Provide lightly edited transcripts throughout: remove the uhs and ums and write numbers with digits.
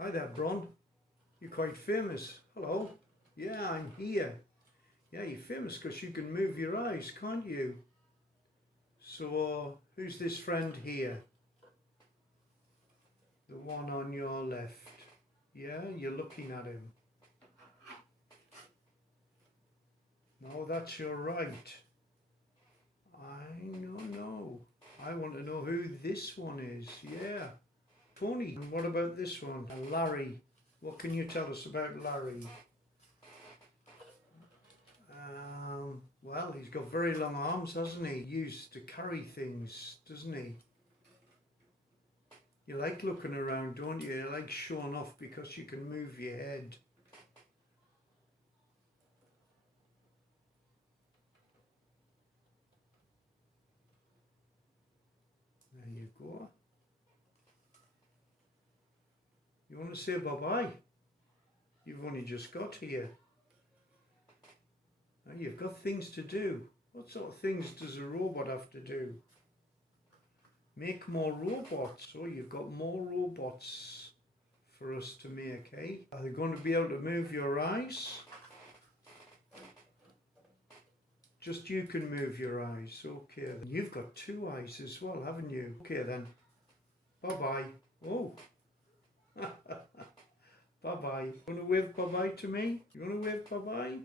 Hi there, Bron. You're quite famous. Hello. Yeah, I'm here. Yeah, you're famous because you can move your eyes, can't you? So, who's this friend here? The one on your left. Yeah, you're looking at him. No, that's your right. No. I want to know who this one is. Yeah. Tony. And what about this one? Larry. What can you tell us about Larry? Well, he's got very long arms, hasn't he? Used to carry things, doesn't he? You like looking around, don't you? You like showing off because you can move your head. There you go. You want to say bye-bye? You've only just got here. Now you've got things to do. What sort of things does a robot have to do? make more robots. So you've got more robots for us to make, eh? Are they going to be able to move your eyes? Just you can move your eyes. Okay, then. You've got 2 eyes as well, haven't you? Okay then. Bye-bye. Oh. Bye-bye. You want to wave bye-bye to me? You want to wave bye-bye?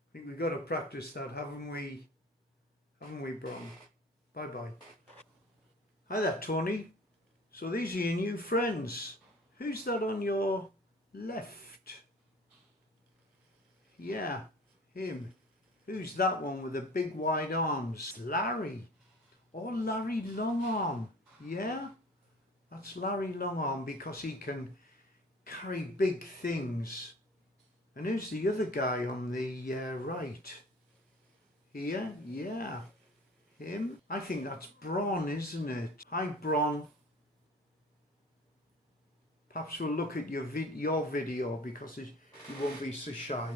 I think we've got to practice that, haven't we? Haven't we, Bron? Bye-bye. Hi there, Tony. So these are your new friends. Who's that on your left? Yeah, him. Who's that one with the big wide arms? Larry. Oh, Larry Longarm. Yeah, that's Larry Longarm because he can carry big things. And who's the other guy on the right? Here? Yeah, him. I think that's Bron, isn't it? Hi, Bron. Perhaps we'll look at your video because you won't be so shy.